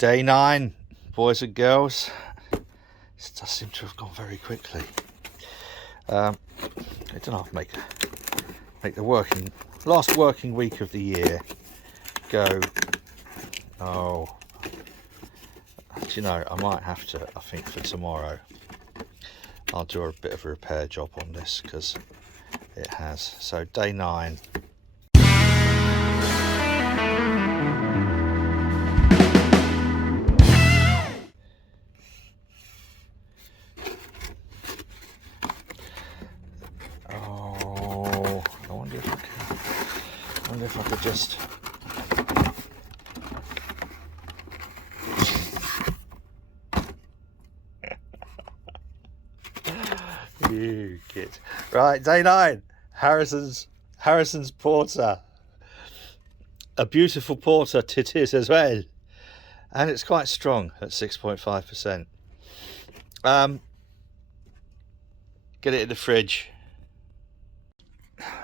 Day 9, boys and girls. This does seem to have gone very quickly. I don't know, make the last working week of the year go. Oh, do you know, I might have to, I think for tomorrow, I'll do a bit of a repair job on this because it has. So day 9. Oh, I wonder if I could just. You kid. Right, day 9. Harrison's porter. A beautiful porter it is as well, and it's quite strong at 6.5%. Get it in the fridge.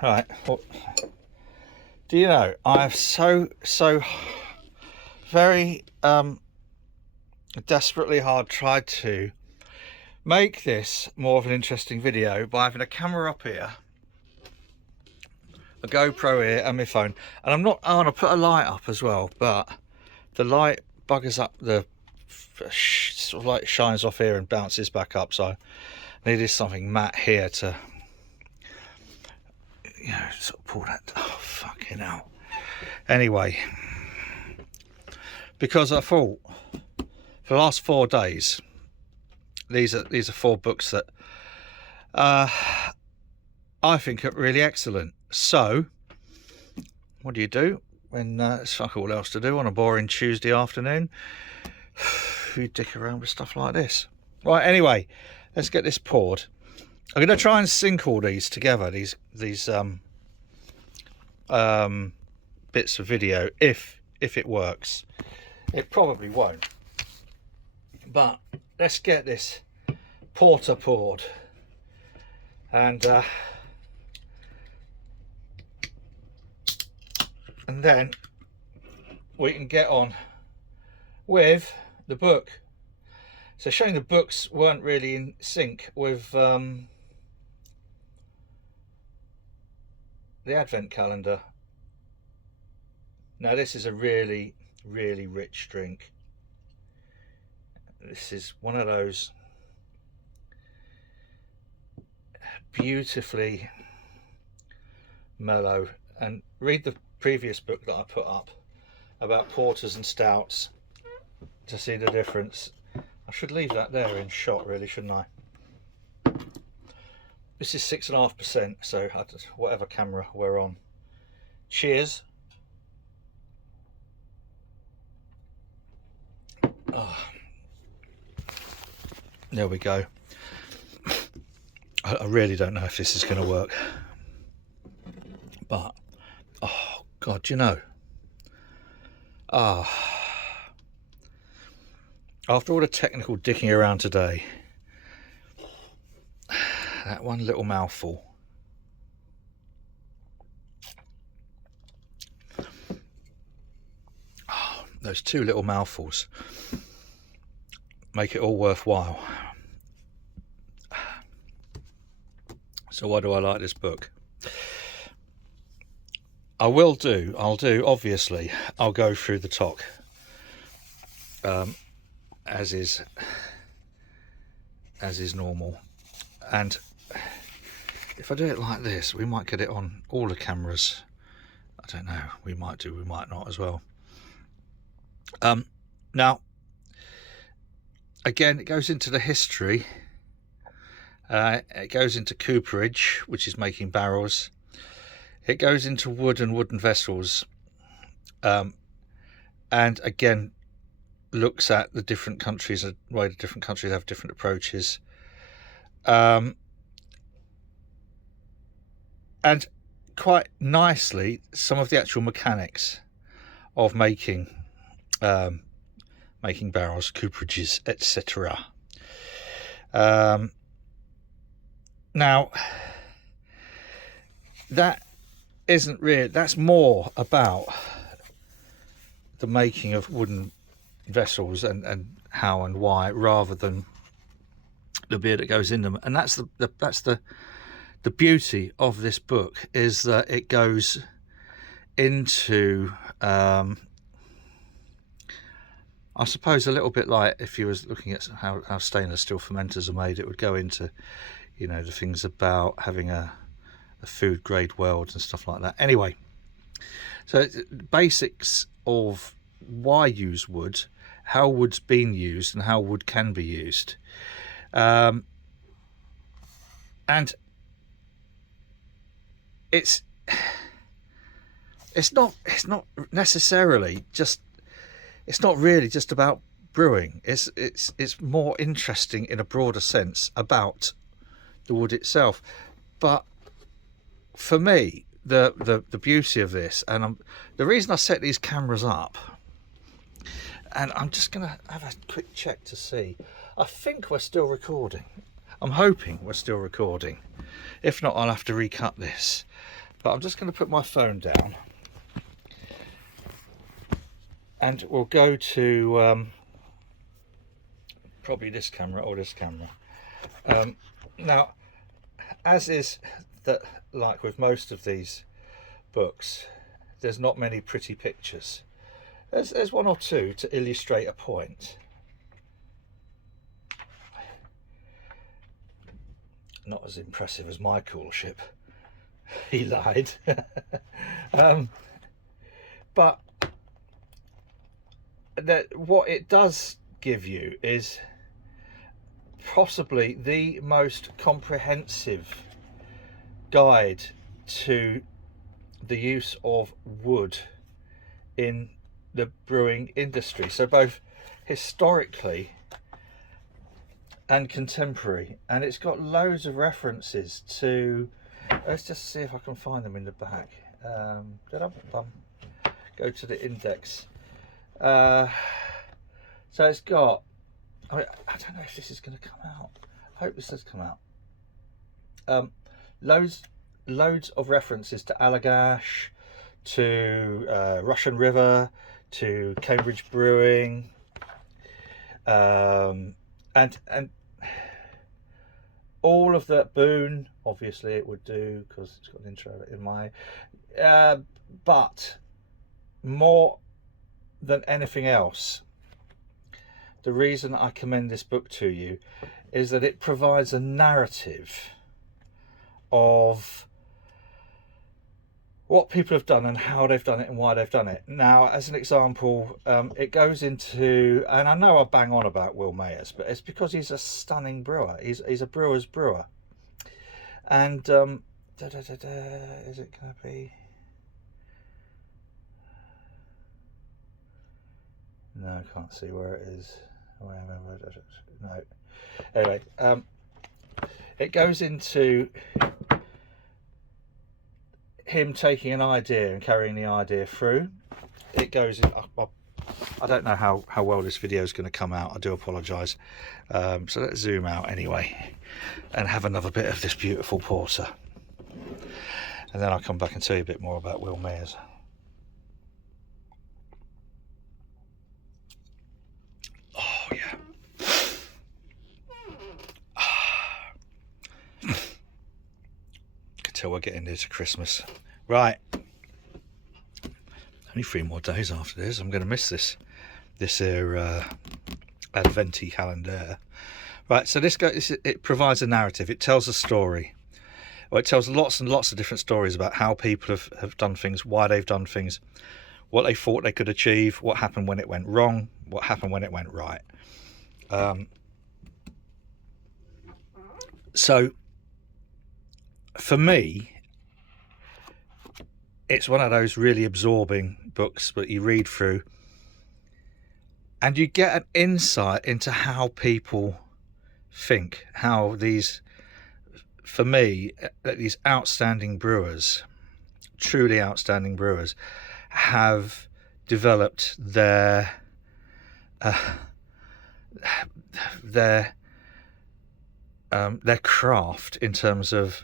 Right. Well, do you know, I've so very desperately hard tried to make this more of an interesting video by having a camera up here, a GoPro here, and my phone. And I want to put a light up as well, but the light buggers up, the sort of like shines off here and bounces back up, so I needed something matte here to, you know, sort of pull that. Oh, fucking hell. Anyway, because I thought for the last 4 days, these are 4 books that I think are really excellent. So what do you do when there's fuck all else to do on a boring Tuesday afternoon? You dick around with stuff like this. Right, anyway, let's get this poured. I'm going to try and sync all these together, these bits of video, if it works. It probably won't, but let's get this porter poured, and then we can get on with the book. So showing the books weren't really in sync with the advent calendar. Now this is a really rich drink. This is one of those beautifully mellow, and read the previous book that I put up about porters and stouts to see the difference. I should leave that there in shot, really, shouldn't I? This is 6.5%, so whatever camera we're on. Cheers. Oh, there we go. I really don't know if this is going to work, but oh god, you know, after all the technical dicking around today, that one little mouthful, those 2 little mouthfuls make it all worthwhile. So why do I like this book? I'll do, obviously, I'll go through the talk, as is normal. And if I do it like this, we might get it on all the cameras. I don't know, we might do, we might not as well. Now, again, it goes into the history. It goes into cooperage, which is making barrels. It goes into wood and wooden vessels, and again looks at the different countries, the way the different countries have different approaches, and quite nicely some of the actual mechanics of making barrels, cooperages, etc. Now, that isn't really, that's more about the making of wooden vessels and how and why, rather than the beer that goes in them. And that's the beauty of this book, is that it goes into I suppose a little bit like if you was looking at how stainless steel fermenters are made, it would go into, you know, the things about having a food grade weld and stuff like that. Anyway, so basics of why use wood, how wood's been used, and how wood can be used. And it's not necessarily just, it's not really just about brewing. It's more interesting in a broader sense about the wood itself. But for me, the beauty of this, and the reason I set these cameras up, and I'm just gonna have a quick check to see. I think we're still recording. I'm hoping we're still recording. If not, I'll have to recut this. But I'm just going to put my phone down, and we'll go to probably this camera or this camera. Now, as is that, like with most of these books, there's not many pretty pictures. There's one or two to illustrate a point. Not as impressive as my cool ship. He lied. But what it does give you is possibly the most comprehensive guide to the use of wood in the brewing industry. So both historically and contemporary, and it's got loads of references to, let's just see if I can find them in the back. Go to the index. So it's got, I don't know if this is going to come out. I hope this does come out. Loads of references to Allagash, to Russian River, to Cambridge Brewing, and all of that. Boone, obviously it would do because it's got an intro in my, but more than anything else, the reason I commend this book to you is that it provides a narrative of what people have done and how they've done it and why they've done it. Now, as an example, it goes into, and I know I bang on about Will Mayers, but it's because he's a stunning brewer. He's a brewer's brewer. And is it going to be? No, I can't see where it is. No. Anyway, it goes into him taking an idea and carrying the idea through. It goes in, I don't know how well this video is going to come out. I do apologise. So let's zoom out anyway and have another bit of this beautiful porter, and then I'll come back and tell you a bit more about Will Mayers. Oh yeah. Till we're getting near to Christmas. Right, only 3 more days after this. I'm going to miss this here Adventi calendar. Right, so it provides a narrative. It tells a story. Well, it tells lots and lots of different stories about how people have done things, why they've done things, what they thought they could achieve, what happened when it went wrong, what happened when it went right. So for me, it's one of those really absorbing books that you read through and you get an insight into how people think, how these, for me, these outstanding brewers, truly outstanding brewers, have developed their craft in terms of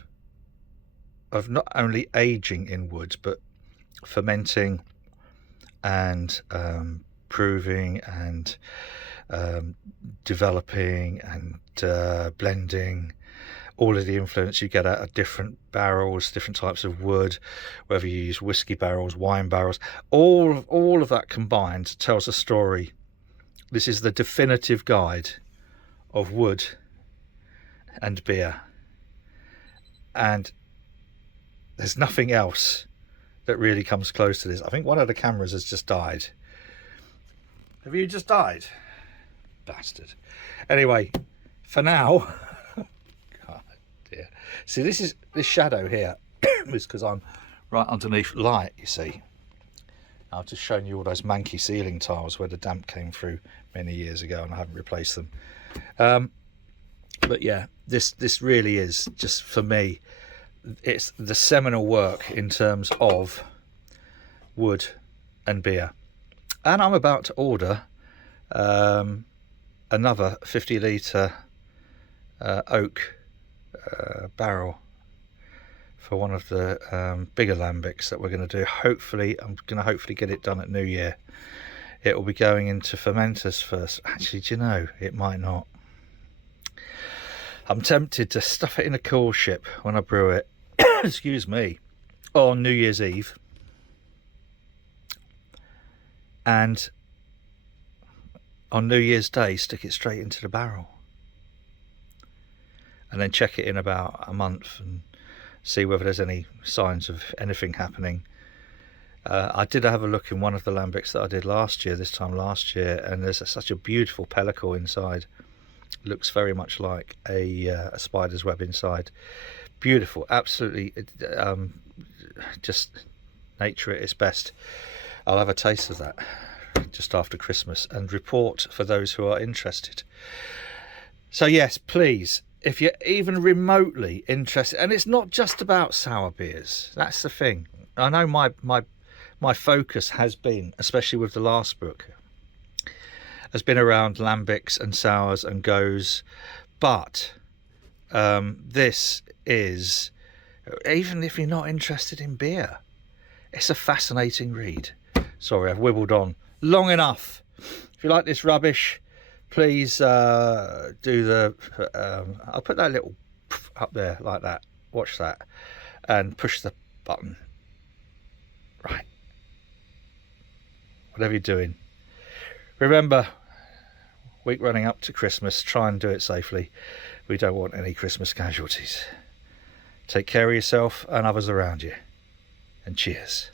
not only aging in wood, but fermenting and proving and developing and blending, all of the influence you get out of different barrels, different types of wood, whether you use whiskey barrels, wine barrels, all of that combined tells a story. This is the definitive guide of wood and beer, and there's nothing else that really comes close to this. I think one of the cameras has just died. Have you just died? Bastard. Anyway, for now, God dear. See, this shadow here is because I'm right underneath light, you see. I've just shown you all those manky ceiling tiles where the damp came through many years ago, and I haven't replaced them. But yeah, this really is, just for me, it's the seminal work in terms of wood and beer. And I'm about to order another 50 litre oak barrel for one of the bigger lambics that we're going to do. Hopefully, I'm going to hopefully get it done at New Year. It will be going into fermenters first. Actually, do you know, it might not. I'm tempted to stuff it in a cool ship when I brew it, excuse me, on New Year's Eve. And on New Year's Day, stick it straight into the barrel. And then check it in about a month and see whether there's any signs of anything happening. I did have a look in one of the lambics that I did this time last year, and there's such a beautiful pellicle inside. It looks very much like a spider's web inside. Beautiful, absolutely, just nature at its best. I'll have a taste of that just after Christmas and report for those who are interested. So yes, please, if you're even remotely interested, and it's not just about sour beers, that's the thing. I know my focus has been, especially with the last book, has been around lambics and sours and goes, but this is, even if you're not interested in beer, it's a fascinating read. Sorry, I've wibbled on long enough. If you like this rubbish, please do the I'll put that little up there like that, watch that, and push the button. Right, whatever you're doing, remember, week running up to Christmas, try and do it safely. We don't want any Christmas casualties. Take care of yourself and others around you, and cheers.